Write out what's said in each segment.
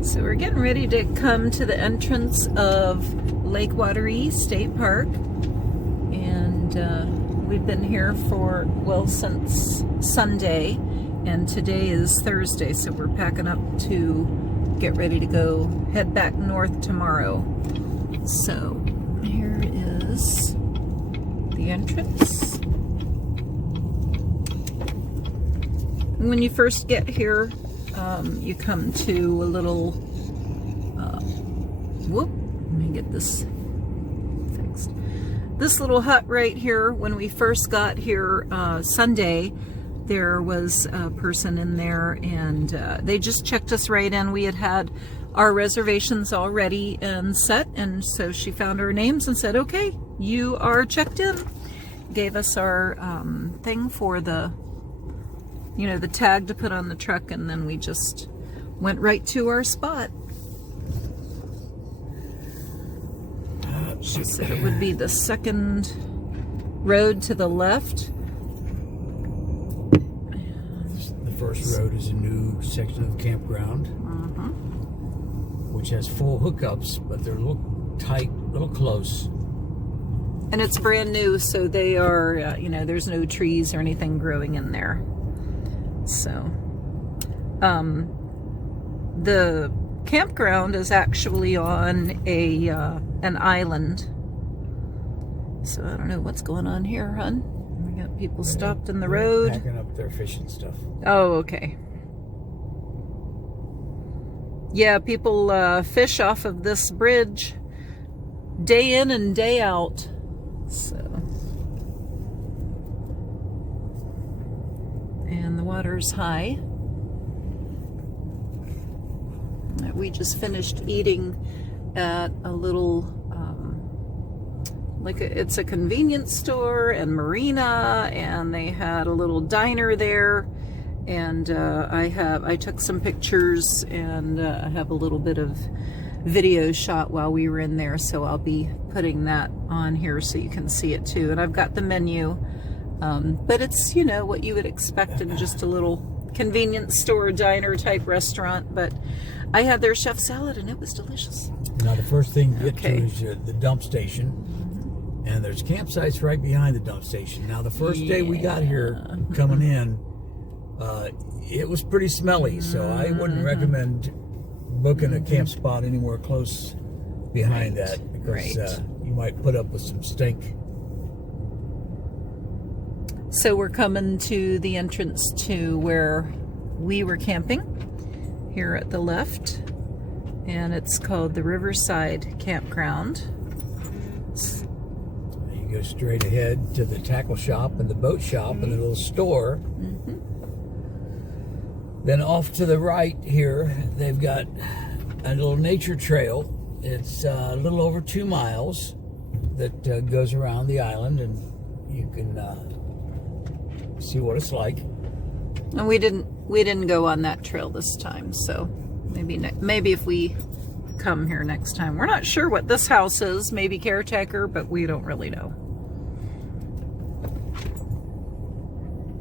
So we're getting ready to come to the entrance of Lake Watery State Park, and we've been here for, well, since Sunday, and today is Thursday, so we're packing up to get ready to go head back north tomorrow. So here is the entrance. When you first get here, you come to a little, whoop, let me get this fixed. This little hut right here, when we first got here Sunday, there was a person in there, and they just checked us right in. We had our reservations already and set, and so she found our names and said, okay, you are checked in. Gave us our thing for the, you know, the tag to put on the truck, and then we just went right to our spot. She said it would be the second road to the left. The first road is a new section of the campground, which has full hookups, but they're a little tight, a little close. And it's brand new, so they are, you know, there's no trees or anything growing in there. So, the campground is actually on a an island. So I don't know what's going on here, hon. We got people stopped in the road. Packing up their fishing stuff. Oh, okay. Yeah, people fish off of this bridge day in and day out. So, and the water's high. We just finished eating at a little, it's a convenience store and marina, and they had a little diner there. And I took some pictures, and I have a little bit of video shot while we were in there, so I'll be putting that on here so you can see it too. And I've got the menu, but it's, you know, what you would expect in just a little convenience store, diner type restaurant. But I had their chef salad, and it was delicious. Now the first thing you get to is the dump station, and there's campsites right behind the dump station. Now the first day we got here coming in, it was pretty smelly, so I wouldn't recommend booking a camp spot anywhere close behind that, because you might put up with some stink. So we're coming to the entrance to where we were camping, here at the left, and it's called the Riverside Campground. You go straight ahead to the tackle shop and the boat shop and the little store. Then off to the right here, they've got a little nature trail. It's a little over 2 miles, that goes around the island, and you can see what it's like. And we didn't go on that trail this time, so maybe if we come here next time. We're not sure what this house is, maybe caretaker, but we don't really know.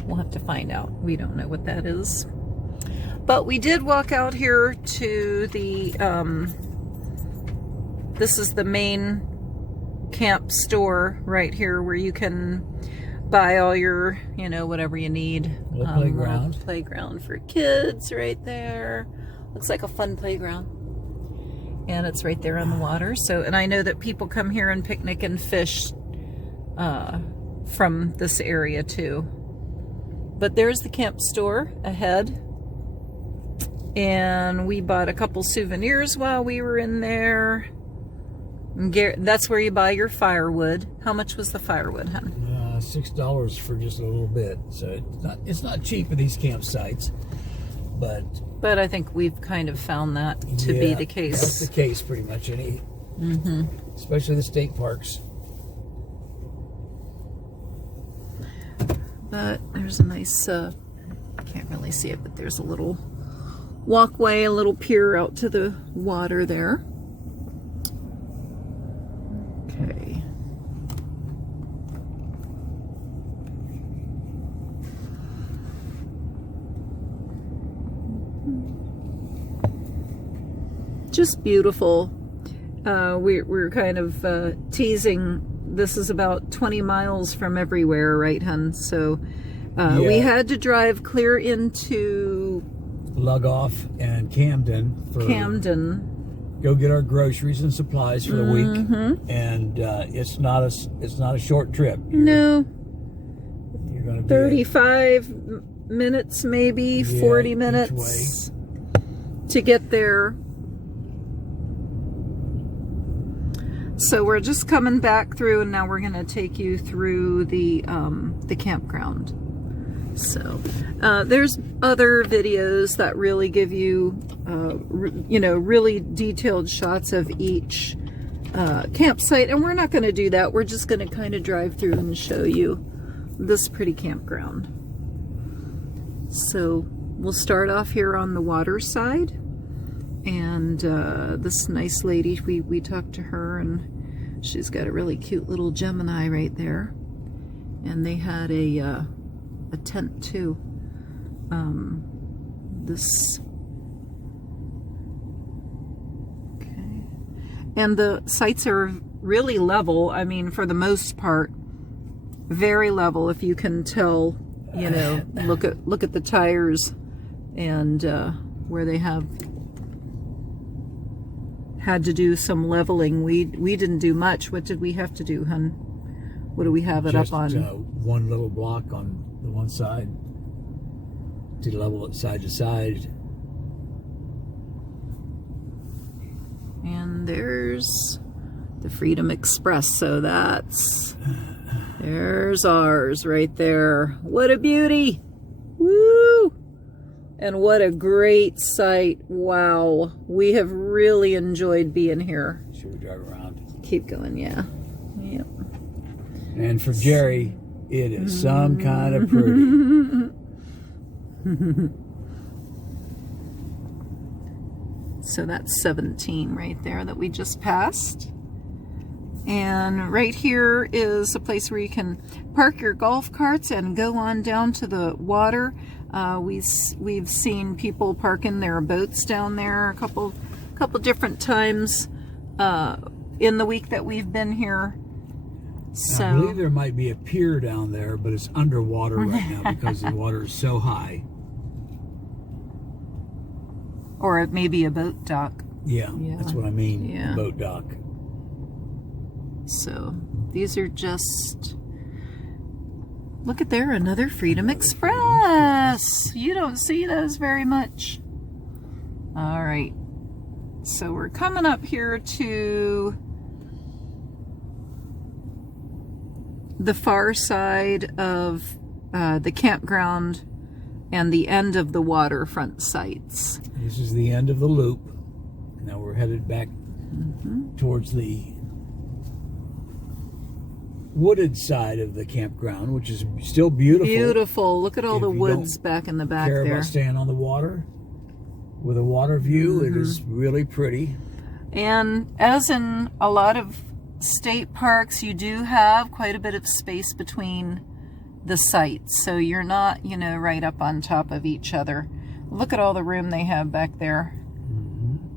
We'll have to find out. We don't know what that is. But we did walk out here to the, this is the main camp store right here where you can buy all your, you know, whatever you need. Little playground. Little playground for kids right there. Looks like a fun playground. And it's right there on the water. So, and I know that people come here and picnic and fish from this area too. But there's the camp store ahead. And we bought a couple souvenirs while we were in there. And that's where you buy your firewood. How much was the firewood, hon? $6 for just a little bit. So it's not cheap at these campsites, but I think we've kind of found that to be the case. That's the case pretty much. Especially the state parks. But there's a nice, can't really see it, but there's a little walkway, a little pier out to the water there. Okay. Just beautiful. We're kind of teasing. This is about 20 miles from everywhere, right, hun? So we had to drive clear into Lugoff and Camden go get our groceries and supplies for the week, and it's not a short trip. No, you're going to be 35 minutes, maybe 40 minutes to get there. So we're just coming back through, and now we're going to take you through the campground. So there's other videos that really give you, you know, really detailed shots of each campsite, and we're not going to do that. We're just going to kind of drive through and show you this pretty campground. So we'll start off here on the water side, and this nice lady, we talked to her, and she's got a really cute little Gemini right there, and they had a tent too. Okay, and the sites are really level. I mean, for the most part, very level. If you can tell, you know, look at the tires, and where they have had to do some leveling. We didn't do much. What did we have to do, hun? What do we have it just, up on? One little block on the one side to level it side to side. And there's the Freedom Express. So there's ours right there. What a beauty! Woo! And what a great sight. Wow. We have really enjoyed being here. Should we drive around? Keep going, yeah. Yep. And for Jerry, it is some kind of pretty. So that's 17 right there that we just passed. And right here is a place where you can park your golf carts and go on down to the water. We've seen people parking their boats down there a couple different times in the week that we've been here. So I believe there might be a pier down there, but it's underwater right now because the water is so high. Or it may be a boat dock. Yeah, that's what I mean. Yeah. Boat dock. So these are just, look at there, another Freedom Express. You don't see those very much. All right. So we're coming up here to the far side of the campground and the end of the waterfront sites. This is the end of the loop. Now we're headed back towards the wooded side of the campground, which is still beautiful. Beautiful. Look at all If the you woods don't back in the back care there. about staying on the water with a water view, it is really pretty. And as in a lot of state parks, you do have quite a bit of space between the sites, so you're not, you know, right up on top of each other. Look at all the room they have back there.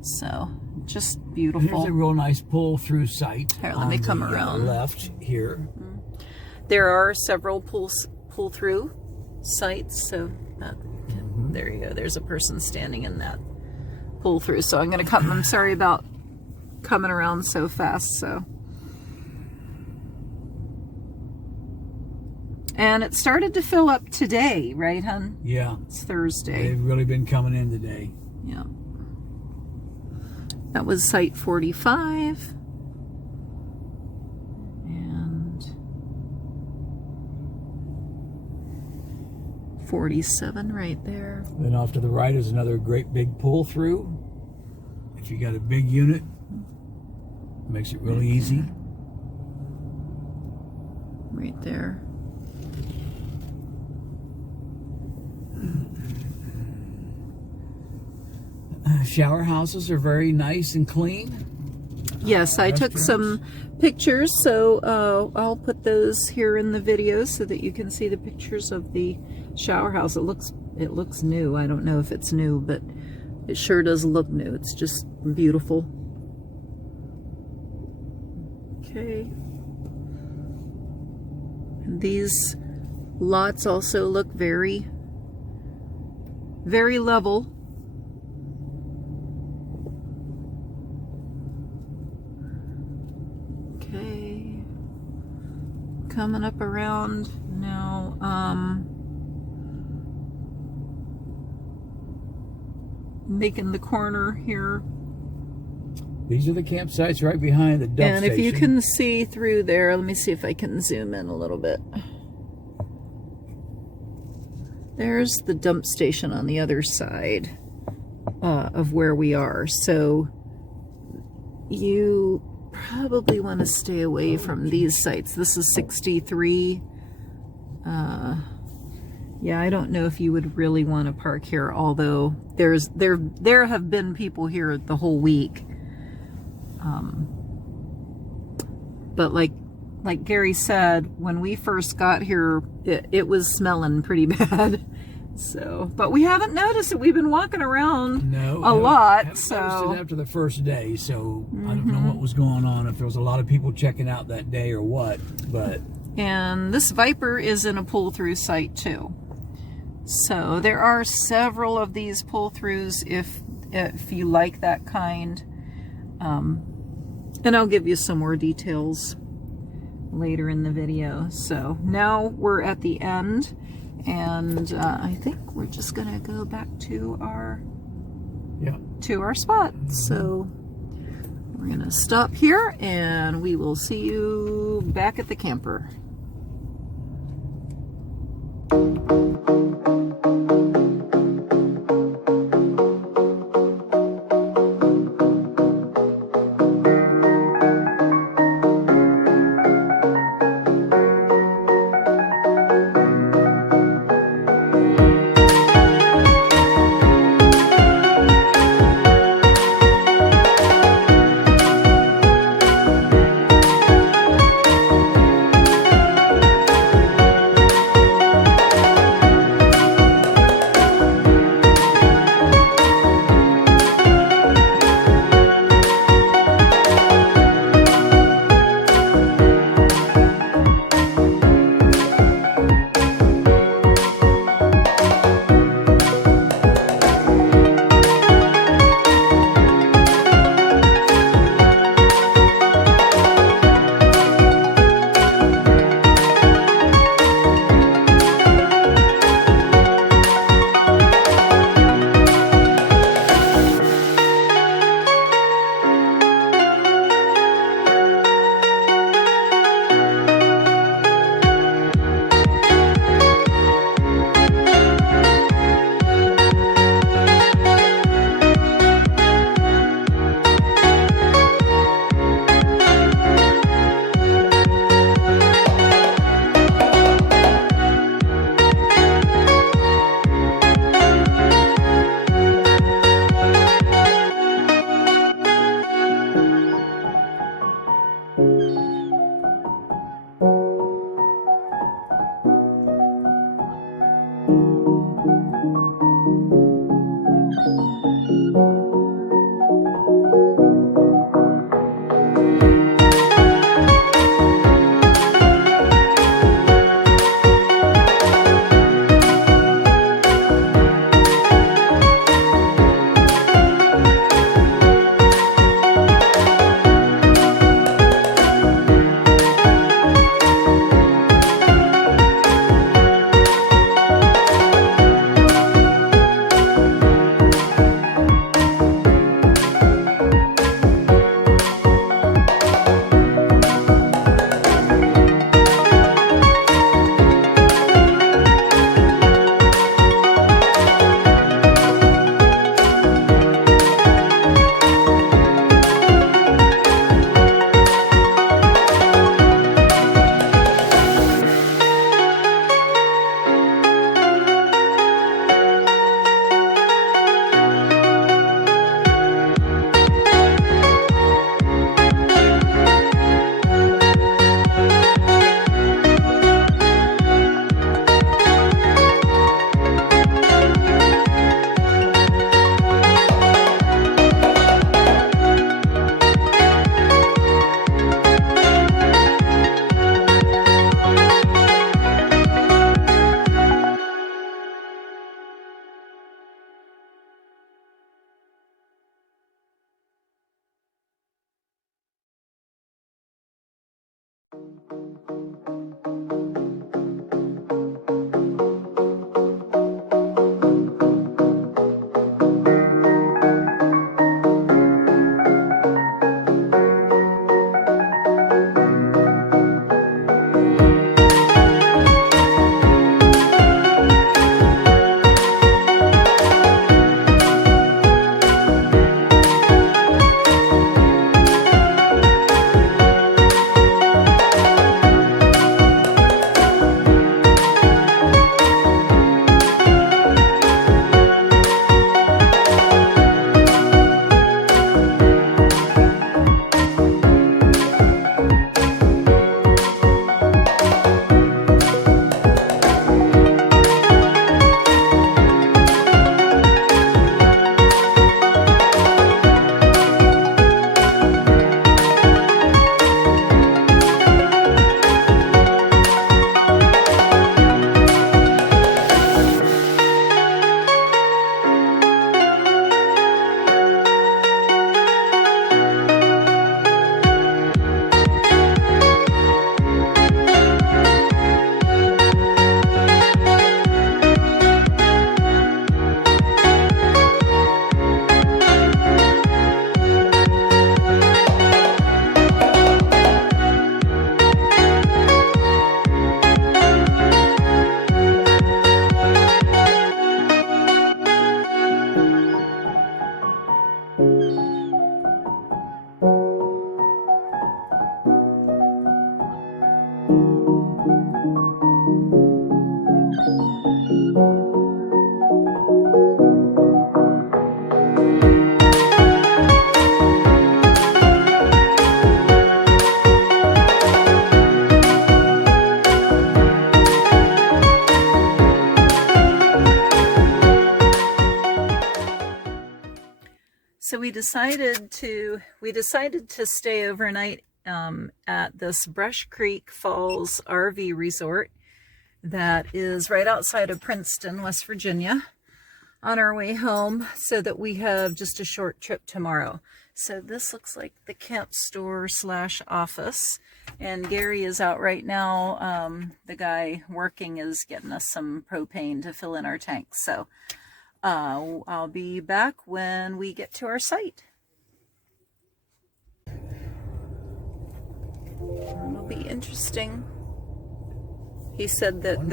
So just beautiful. There's a real nice pull-through site. Here, let me come around. Left here. There are several pull-through sites, so there you go. There's a person standing in that pull-through. So I'm going to come. I'm sorry about coming around so fast. So, and it started to fill up today, right, hon? Yeah. It's Thursday. They've really been coming in today. Yeah. That was site 45. And 47 right there. Then off to the right is another great big pull through. If you got a big unit, it makes it really easy. Right there. Shower houses are very nice and clean. Yes, I took some pictures, so I'll put those here in the video so that you can see the pictures of the shower house. It looks new. I don't know if it's new, but it sure does look new. It's just beautiful. Okay. And these lots also look very, very level. Okay. Coming up around now, making the corner here. These are the campsites right behind the dump And station. if you can see through there, let me see if I can zoom in a little bit. There's the dump station on the other side of where we are. So you probably want to stay away from these sites. This is 63. Yeah, I don't know if you would really want to park here, although there have been people here the whole week. But like Gary said, when we first got here, it was smelling pretty bad. So, but we haven't noticed it. We've been walking around a lot. Noticed it after the first day, so I don't know what was going on, if there was a lot of people checking out that day or what. But and this Viper is in a pull-through site too. So there are several of these pull-throughs if you like that kind. And I'll give you some more details later in the video. So now we're at the end, and I think we're just gonna go back to our spot. So we're gonna stop here, and we will see you back at the camper. So we decided to stay overnight at this Brushcreek Falls RV Resort that is right outside of Princeton, West Virginia, on our way home, so that we have just a short trip tomorrow. So this looks like the camp store / office, and Gary is out right now. The guy working is getting us some propane to fill in our tanks. So I'll be back when we get to our site. It'll be interesting. He said that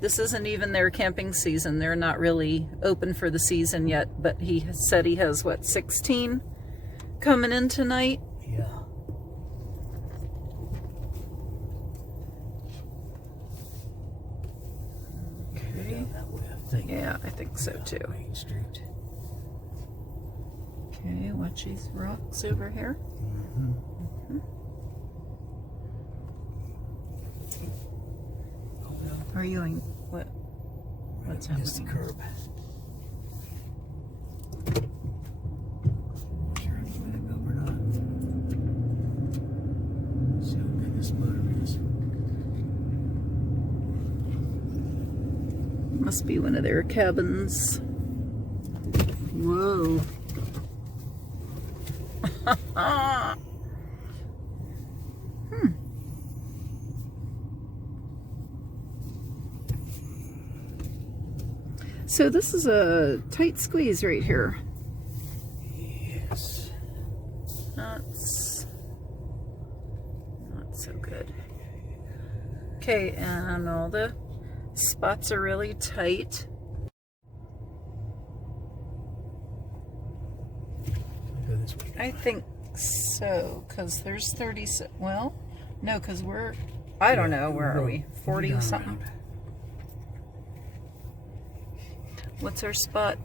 this isn't even their camping season. They're not really open for the season yet, but he said he has, what, 16 coming in tonight? Yeah. Yeah, I think so too. Main Street. Okay, watch these rocks over here. Oh, no. Are you in what? What's happening? It's the curb. Sure I can back up or not. See how big this motor is. Must be one of their cabins. Whoa. So this is a tight squeeze right here. Yes. That's not so good. Okay, and all the spots are really tight. Go this way. I think so, because there's 30, well, no, because I don't know, where are we? 40 something? What's our spot?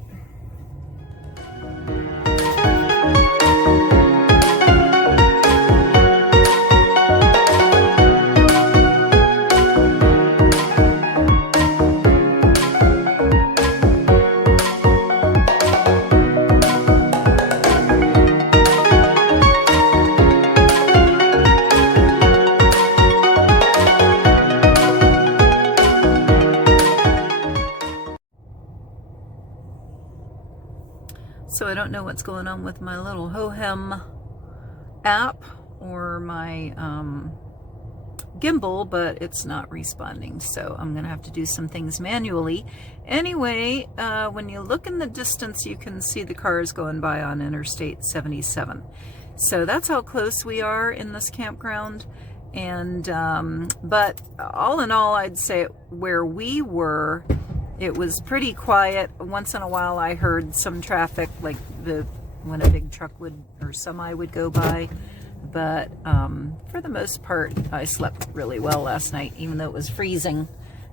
So I don't know what's going on with my little Hohem app or my gimbal, but it's not responding. So I'm going to have to do some things manually. Anyway, when you look in the distance, you can see the cars going by on Interstate 77. So that's how close we are in this campground. And but all in all, I'd say where we were, it was pretty quiet. Once in a while I heard some traffic, like when a big truck or semi would go by. But for the most part, I slept really well last night, even though it was freezing.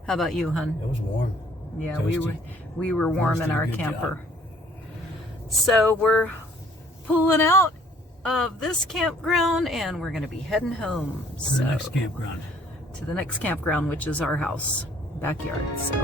How about you, hun? It was warm. Yeah, Toasty. we were warm in our camper. Job. So we're pulling out of this campground and we're going to be heading home. To the next campground. To the next campground, which is our house, backyard. So